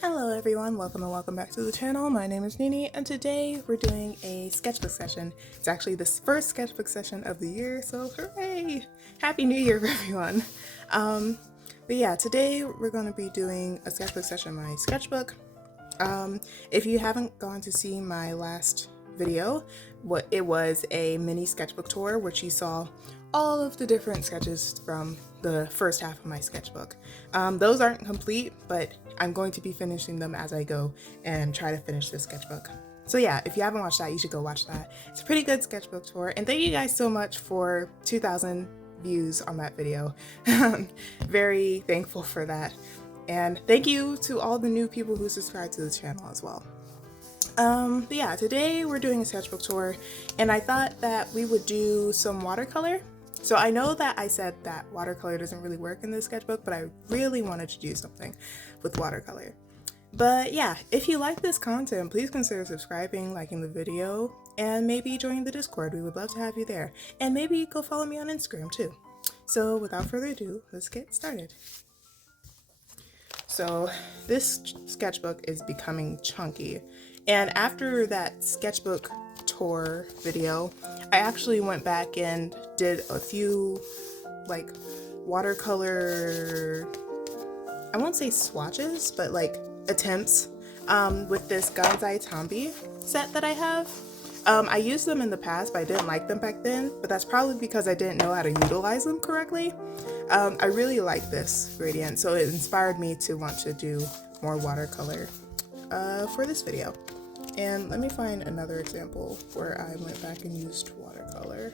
Hello everyone, welcome and welcome back to the channel. My name is Nini and today we're doing a sketchbook session. It's actually the first sketchbook session of the year, so hooray! Happy New Year everyone! But yeah, today we're going to be doing a sketchbook session in my sketchbook. If you haven't gone to see my last video, it was a mini sketchbook tour which you saw all of the different sketches from the first half of my sketchbook. Those aren't complete, but I'm going to be finishing them as I go and try to finish this sketchbook. So yeah, if you haven't watched that, you should go watch that. It's a pretty good sketchbook tour, and thank you guys so much for 2,000 views on that video. Very thankful for that. And thank you to all the new people who subscribed to the channel as well. But yeah, today we're doing a sketchbook tour, and I thought that we would do some watercolor. So I know that I said that watercolor doesn't really work in this sketchbook, but I really wanted to do something with watercolor. But yeah, if you like this content, please consider subscribing, liking the video, and maybe joining the Discord. We would love to have you there. And maybe go follow me on Instagram too. So without further ado, let's get started. So this sketchbook is becoming chunky. And after that sketchbook tour video, I actually went back and did a few like watercolor, I won't say swatches, but like attempts with this Gansai Tambi set that I have. I used them in the past, but I didn't like them back then, but that's probably because I didn't know how to utilize them correctly. I really like this gradient, so it inspired me to want to do more watercolor for this video. And let me find another example where I went back and used watercolor.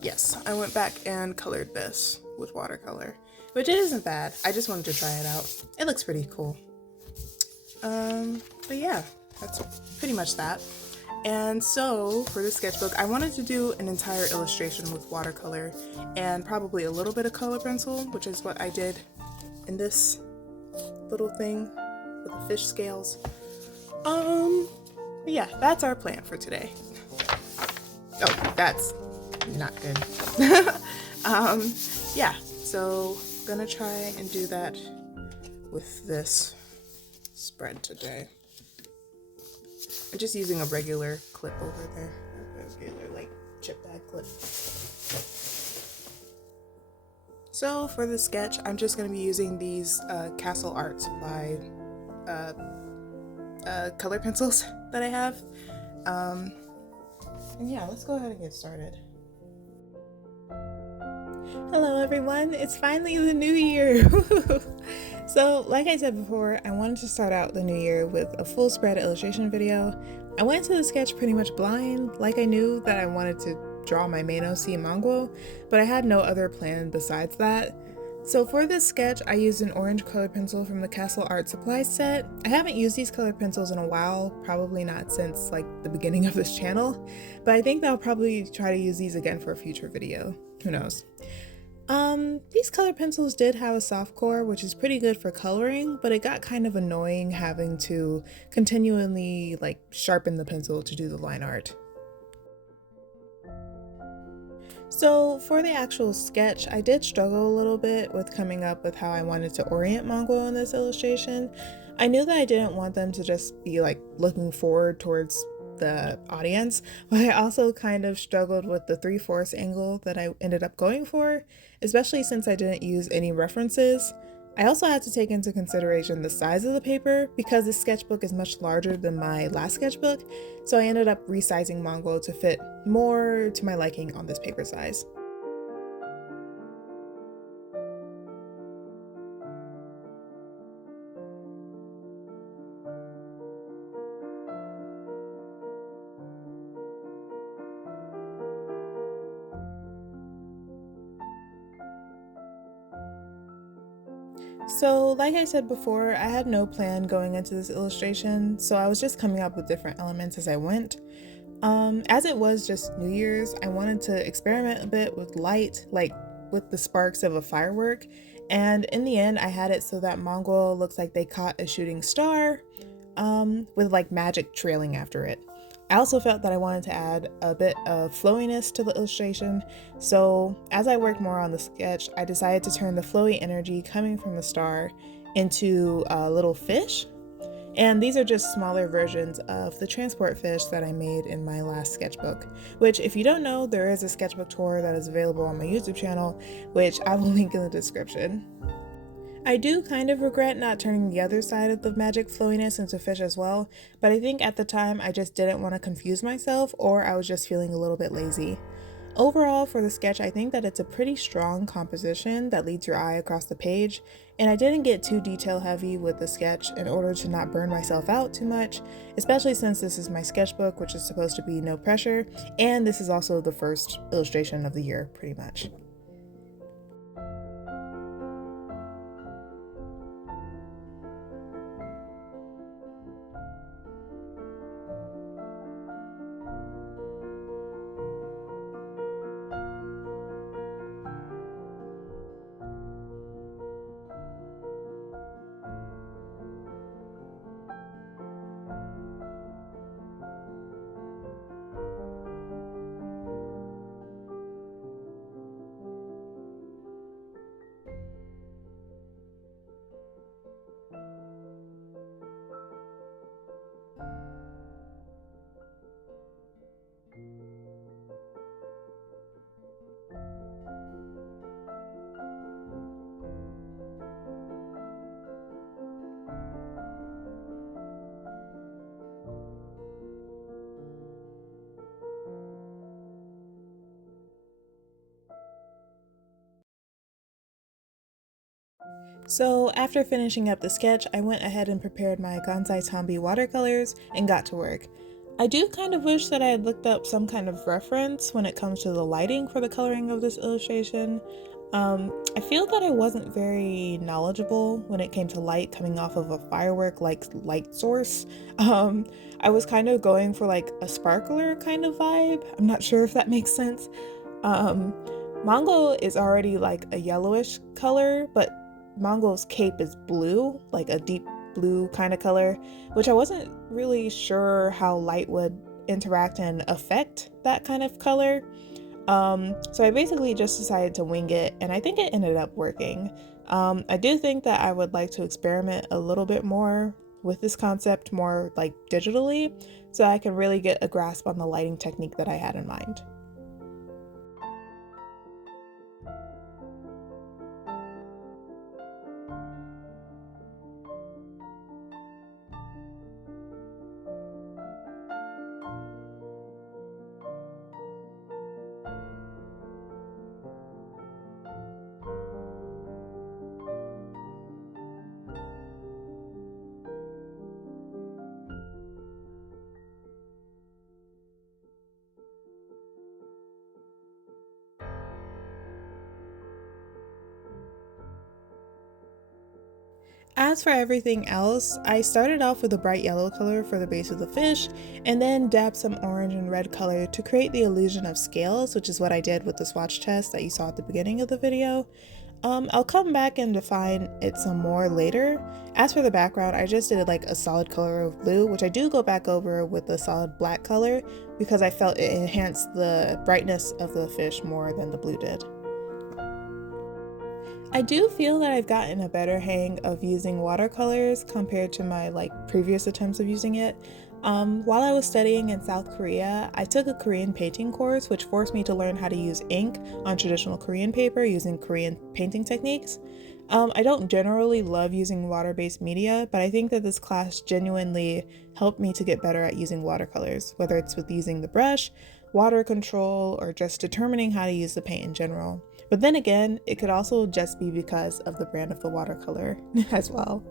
Yes, I went back and colored this with watercolor, which it isn't bad. I just wanted to try it out. It looks pretty cool. But yeah, that's pretty much that. And so for the sketchbook, I wanted to do an entire illustration with watercolor and probably a little bit of color pencil, which is what I did in this little thing with the fish scales. Yeah, that's our plan for today. Oh, that's not good. Yeah, so gonna try and do that with this spread today. I'm just using a regular clip over there, a regular like chip bag clip. So for the sketch, I'm just going to be using these Castle Art Supply color pencils that I have. And yeah, let's go ahead and get started. Hello everyone, it's finally the new year! So like I said before, I wanted to start out the new year with a full spread illustration video. I went into the sketch pretty much blind, like I knew that I wanted to draw my main OC Monguo, but I had no other plan besides that. So for this sketch, I used an orange color pencil from the Castle Art Supply set. I haven't used these color pencils in a while, probably not since like the beginning of this channel, but I think that I'll probably try to use these again for a future video. Who knows? These color pencils did have a soft core, which is pretty good for coloring, but it got kind of annoying having to continually like sharpen the pencil to do the line art. So for the actual sketch, I did struggle a little bit with coming up with how I wanted to orient Monguo in this illustration. I knew that I didn't want them to just be like looking forward towards the audience, but I also kind of struggled with the 3/4 angle that I ended up going for, especially since I didn't use any references. I also had to take into consideration the size of the paper because this sketchbook is much larger than my last sketchbook, so I ended up resizing Monguo to fit more to my liking on this paper size. So like I said before, I had no plan going into this illustration, so I was just coming up with different elements as I went. As it was just New Year's, I wanted to experiment a bit with light, like with the sparks of a firework, and in the end I had it so that Monguo looks like they caught a shooting star, with like magic trailing after it. I also felt that I wanted to add a bit of flowiness to the illustration, so as I worked more on the sketch, I decided to turn the flowy energy coming from the star into a little fish. And these are just smaller versions of the transport fish that I made in my last sketchbook, which, if you don't know, there is a sketchbook tour that is available on my YouTube channel, which I will link in the description. I do kind of regret not turning the other side of the magic flowiness into fish as well, but I think at the time I just didn't want to confuse myself, or I was just feeling a little bit lazy. Overall, for the sketch, I think that it's a pretty strong composition that leads your eye across the page, and I didn't get too detail heavy with the sketch in order to not burn myself out too much, especially since this is my sketchbook, which is supposed to be no pressure, and this is also the first illustration of the year, pretty much. So after finishing up the sketch, I went ahead and prepared my Gansai Tambi watercolors and got to work. I do kind of wish that I had looked up some kind of reference when it comes to the lighting for the coloring of this illustration. I feel that I wasn't very knowledgeable when it came to light coming off of a firework like light source. I was kind of going for like a sparkler kind of vibe. I'm not sure if that makes sense. Um, Mango is already like a yellowish color, but Mango's cape is blue, like a deep blue kind of color, which I wasn't really sure how light would interact and affect that kind of color. So I basically just decided to wing it, and I think it ended up working. I do think that I would like to experiment a little bit more with this concept, more like digitally, so I can really get a grasp on the lighting technique that I had in mind. As for everything else, I started off with a bright yellow color for the base of the fish, and then dabbed some orange and red color to create the illusion of scales, which is what I did with the swatch test that you saw at the beginning of the video. I'll come back and define it some more later. As for the background, I just did like a solid color of blue, which I do go back over with a solid black color because I felt it enhanced the brightness of the fish more than the blue did. I do feel that I've gotten a better hang of using watercolors compared to my previous attempts of using it. While I was studying in South Korea, I took a Korean painting course which forced me to learn how to use ink on traditional Korean paper using Korean painting techniques. I don't generally love using water-based media, but I think that this class genuinely helped me to get better at using watercolors, whether it's with using the brush, water control, or just determining how to use the paint in general. But then again, it could also just be because of the brand of the watercolor as well.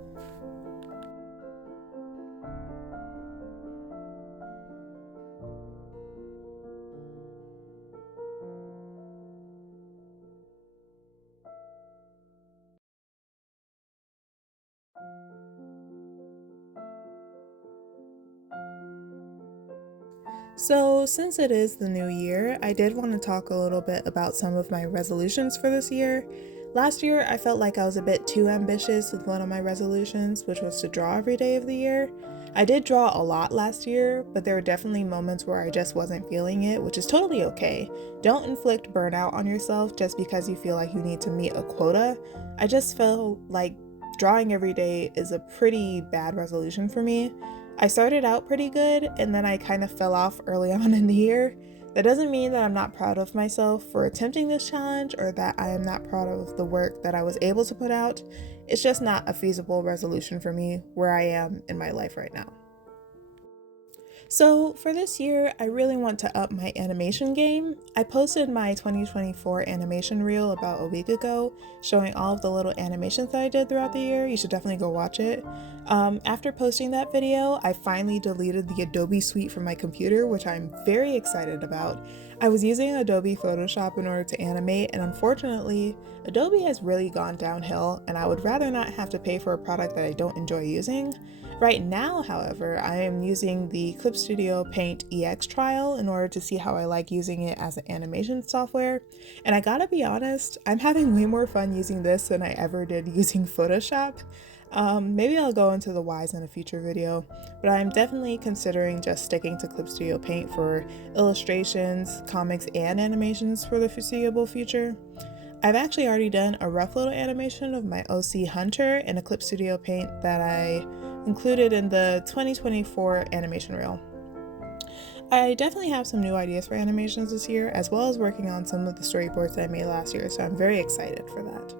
So, since it is the new year, I did want to talk a little bit about some of my resolutions for this year. Last year, I felt like I was a bit too ambitious with one of my resolutions, which was to draw every day of the year. I did draw a lot last year, but there were definitely moments where I just wasn't feeling it, which is totally okay. Don't inflict burnout on yourself just because you feel like you need to meet a quota. I just felt like drawing every day is a pretty bad resolution for me. I started out pretty good and then I kind of fell off early on in the year. That doesn't mean that I'm not proud of myself for attempting this challenge or that I am not proud of the work that I was able to put out. It's just not a feasible resolution for me where I am in my life right now. So for this year, I really want to up my animation game. I posted my 2024 animation reel about a week ago, showing all of the little animations that I did throughout the year. You should definitely go watch it. After posting that video, I finally deleted the Adobe suite from my computer, which I'm very excited about. I was using Adobe Photoshop in order to animate, and unfortunately, Adobe has really gone downhill, and I would rather not have to pay for a product that I don't enjoy using. Right now, however, I am using the Clip Studio Paint EX trial in order to see how I like using it as an animation software. And I gotta be honest, I'm having way more fun using this than I ever did using Photoshop. Maybe I'll go into the whys in a future video, but I'm definitely considering just sticking to Clip Studio Paint for illustrations, comics, and animations for the foreseeable future. I've actually already done a rough little animation of my OC Hunter in a Clip Studio Paint that I included in the 2024 animation reel. I definitely have some new ideas for animations this year, as well as working on some of the storyboards that I made last year, so I'm very excited for that.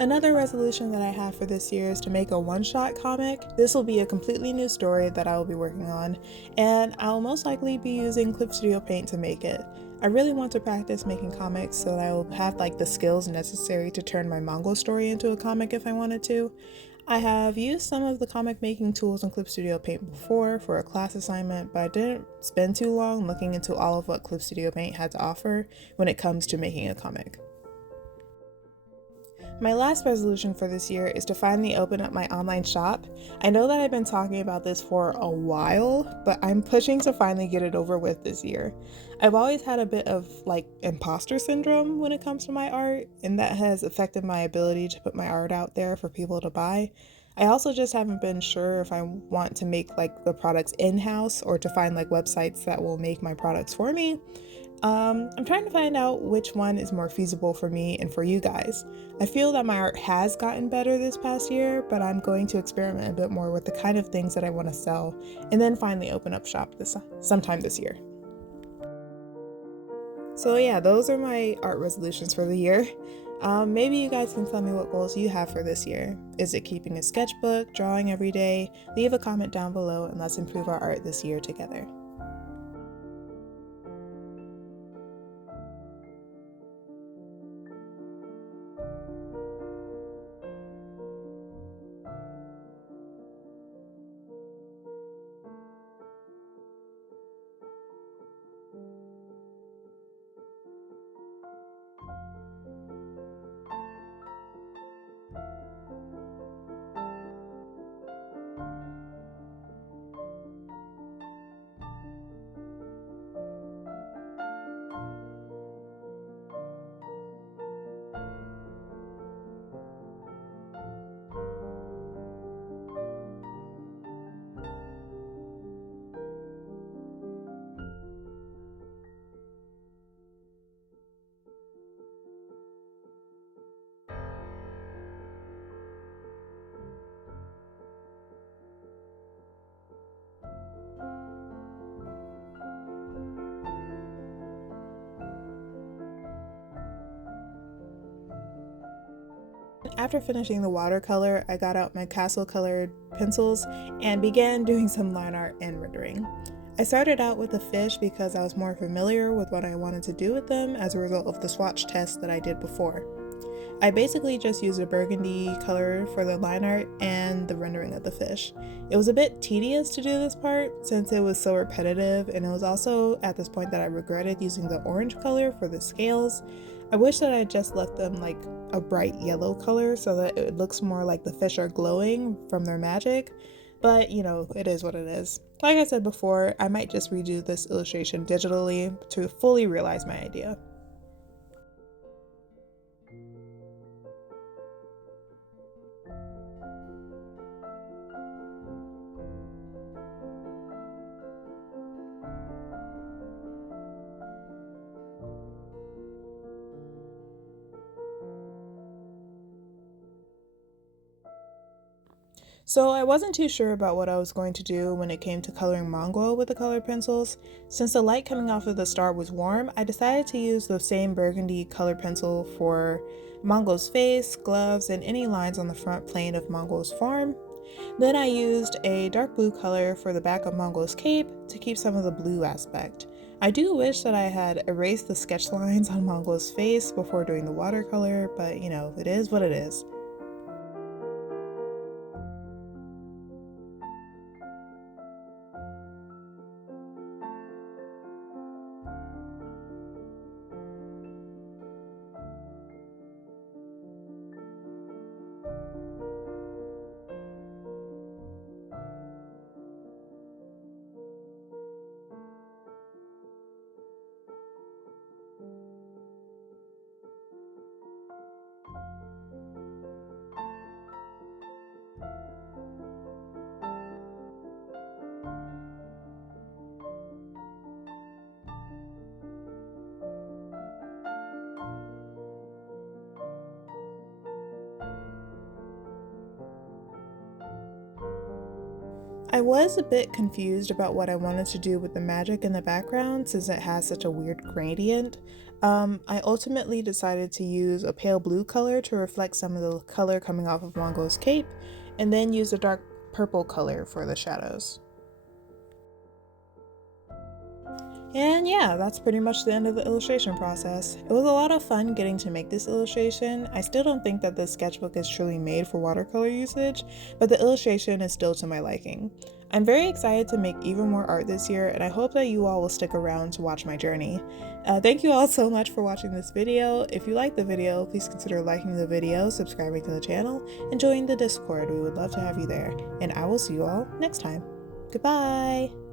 Another resolution that I have for this year is to make a one-shot comic. This will be a completely new story that I will be working on, and I'll most likely be using Clip Studio Paint to make it. I really want to practice making comics so that I will have the skills necessary to turn my manga story into a comic if I wanted to. I have used some of the comic making tools in Clip Studio Paint before for a class assignment, but I didn't spend too long looking into all of what Clip Studio Paint had to offer when it comes to making a comic. My last resolution for this year is to finally open up my online shop. I know that I've been talking about this for a while, but I'm pushing to finally get it over with this year. I've always had a bit of imposter syndrome when it comes to my art, and that has affected my ability to put my art out there for people to buy. I also just haven't been sure if I want to make the products in-house or to find websites that will make my products for me. I'm trying to find out which one is more feasible for me and for you guys. I feel that my art has gotten better this past year, but I'm going to experiment a bit more with the kind of things that I want to sell and then finally open up shop sometime this year. So yeah, those are my art resolutions for the year. Maybe you guys can tell me what goals you have for this year. Is it keeping a sketchbook, drawing every day? Leave a comment down below and let's improve our art this year together. After finishing the watercolor, I got out my castle colored pencils and began doing some line art and rendering. I started out with a fish because I was more familiar with what I wanted to do with them as a result of the swatch test that I did before. I basically just used a burgundy color for the line art and the rendering of the fish. It was a bit tedious to do this part since it was so repetitive, and it was also at this point that I regretted using the orange color for the scales. I wish that I just left them a bright yellow color so that it looks more like the fish are glowing from their magic, but it is what it is. Like I said before, I might just redo this illustration digitally to fully realize my idea. So I wasn't too sure about what I was going to do when it came to coloring Mongo with the colored pencils. Since the light coming off of the star was warm, I decided to use the same burgundy colored pencil for Mongo's face, gloves, and any lines on the front plane of Mongo's farm. Then I used a dark blue color for the back of Mongo's cape to keep some of the blue aspect. I do wish that I had erased the sketch lines on Mongo's face before doing the watercolor, but you know, it is what it is. I was a bit confused about what I wanted to do with the magic in the background since it has such a weird gradient. I ultimately decided to use a pale blue color to reflect some of the color coming off of Mongo's cape, and then use a dark purple color for the shadows. And yeah, that's pretty much the end of the illustration process. It was a lot of fun getting to make this illustration. I still don't think that the sketchbook is truly made for watercolor usage, but the illustration is still to my liking. I'm very excited to make even more art this year, and I hope that you all will stick around to watch my journey. Thank you all so much for watching this video. If you liked the video, please consider liking the video, subscribing to the channel, and joining the Discord. We would love to have you there. And I will see you all next time. Goodbye!